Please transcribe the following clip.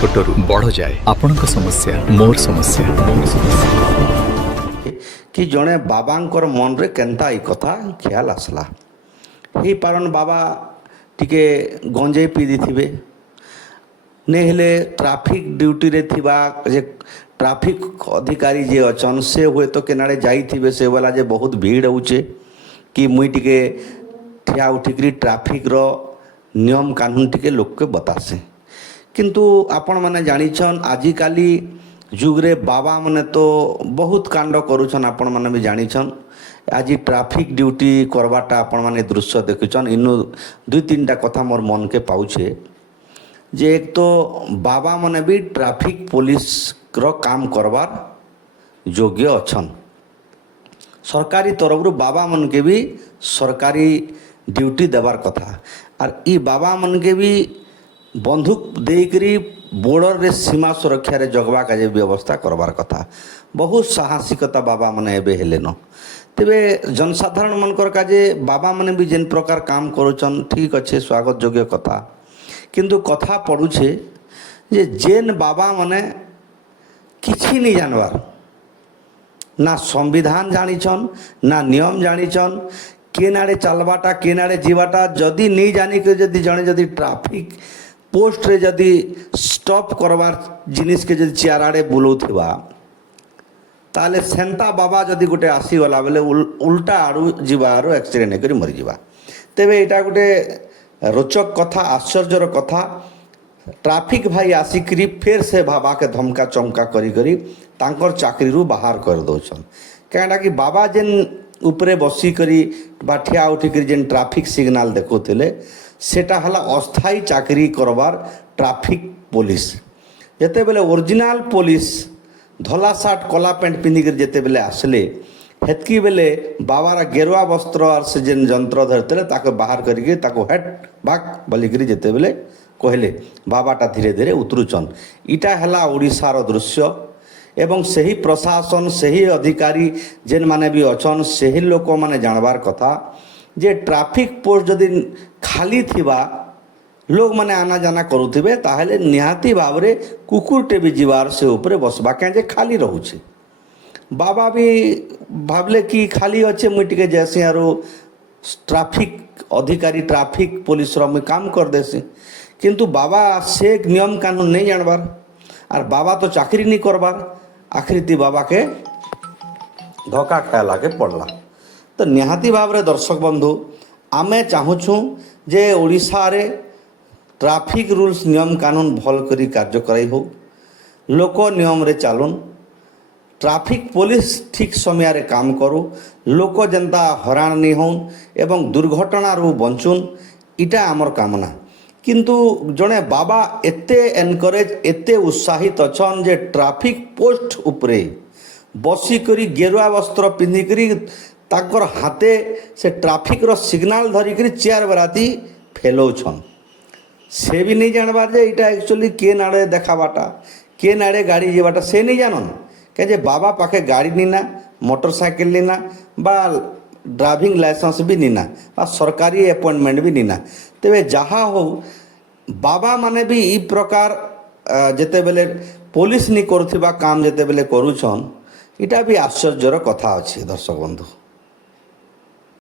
छोटरू बड़ जाए आपणक समस्या मोर समस्या कि जड़े बाबांकर मन रे केनता ई कथा ख्याल आसला ही पारन बाबा टिके गंजे पी दी नहीं हेले ट्राफिक ड्यूटी रे थिबा जे ट्राफिक अधिकारी जे अचन से हुए तो केनाडे जाइथिबे से वाला जे बहुत भीड़ होचे कि मुई टिके ठिया उठिकरी ट्राफिक रो नियम कानून टिके लोक के बतासे किंतु आपण माने जानिछन आजिकाली जुगरे बाबा माने तो बहुत कांड करूछन आपण माने भी जानिछन आज ट्राफिक ड्यूटी करवाटा आपण माने दृश्य देखुछन इनु दुई तीनटा कथा मोर मन के पाउछे जे एक तो बाबा माने भी ट्राफिक पुलिस रो काम करवार योग्य अछन सरकारी तरफ बाबा मन के भी सरकारी ड्यूटी देवार कथा और ई बाबा मन के भी बंदूक देकरी बॉर्डर रे सीमा सुरक्षा रे जगवा का व्यवस्था करवार कथा बहुत साहसिकता बाबा माने एबे हेलेन तेबे जनसाधारण मनकर का जे बाबा माने भी जेन प्रकार काम करूछन ठीक अच्छे स्वागत योग्य कथा किंतु कथा पड़ुछे जे जेन बाबा माने किछि नहीं जानवार ना संविधान जानिछन ना नियम जानिछन केनाडे चलवाटा केनाडे जीवाटा जदि नहीं जानी के जदि जने जदि ट्राफिक पोस्ट रे जदि स्टॉप करवार जिनिस के जदि चेयर आड़े बुलाउथिबा ताले सेंता बाबा जदि गोटे आसीगला बेले उल्टा आड़ू जीवार एक्सीडेंट करी मरी जीवा तेबे एटा गोटे रोचक कथा आश्चर्यर कथा ट्राफिक भाई आसिकरी फेर से बाबा के धमका चमका करी करी तांकर चाकरी रू बाहर कर दौन क्या कि बाबा जेन उपरे बसी करी बाठिया उठिक जेन ट्राफिक सिग्नाल देखुले सेटा हला अस्थायी चाकरी करवार ट्राफिक पुलिस जेते बेले ओरिजिनल पुलिस धला सार्ट कला पैंट पिंधिक जेते बेले आसले हेतकी बेले बाबार गेरुआ वस्त्र और से जेन जंत्र धरते ताको बाहर करके ताको हेट बाक बोलिकी जेते बेले कहले बाबाटा धीरे धीरे उतरुचन इटा हला ओडिशार दृश्य एवं सही प्रशासन सही अधिकारी जेन माने भी अछन सही लोक माने जानबार कथा जे ट्राफिक पोस्ट जदि खाली थिबा लोग माने आना जाना करुथिबे ताहले निहाती भावरे कुकुरटे भी जीवार से ऊपर बसबा क्या जे खाली रहुछि बाबा भी भावले कि खाली अच्छे मुई टिके जैसे यारो ट्राफिक अधिकारी ट्राफिक पुलिस रो मुई काम कर देसी किंतु बाबा से नियम कानून नहीं जानबार और बाबा तो चाकरी नहीं करबार आखिरी बाबा के धोखा खाया लागे पड़ला तो निहाती भाव रे दर्शक बंधु आमे चाहूँ जे ओडिशा रे ट्राफिक रूल्स नियम कानून भल करी कार्य कराई हो लोक नियम रे चालुन ट्राफिक पुलिस ठीक समय रे काम करू लोक जनता हरान नहीं होन एवं दुर्घटना रू बंचुन इटा आमर कामना किंतु जड़े बाबा एते एनकरेज एते उत्साहित अछन जे ट्राफिक पोस्ट उपरे बसिकरी गेरुआ वस्त्र पिंधिकरी ताकर हाथे से ट्राफिक रो सिग्नाल धरिकरी चेयर बराती फेलौछन से भी नहीं जानबार जे इटा एक्चुअली के नाड़े देखाबाटा के नाड़े गाड़ी जीवाटा से नहीं जानन के जे बाबा पाखे गाड़ी नीना मोटरसाइकिल नीना बा ड्राइविंग लाइसेंस भी नीना बा सरकारी अपॉइंटमेंट भी नीना तेरे जहाँ हो बाबा माने भी ई प्रकार जेते बेले पुलिस नहीं करुथिबा काम जेते बेले करूछन इटा भी आश्चर्यर कथा अच्छी दर्शक बंधु।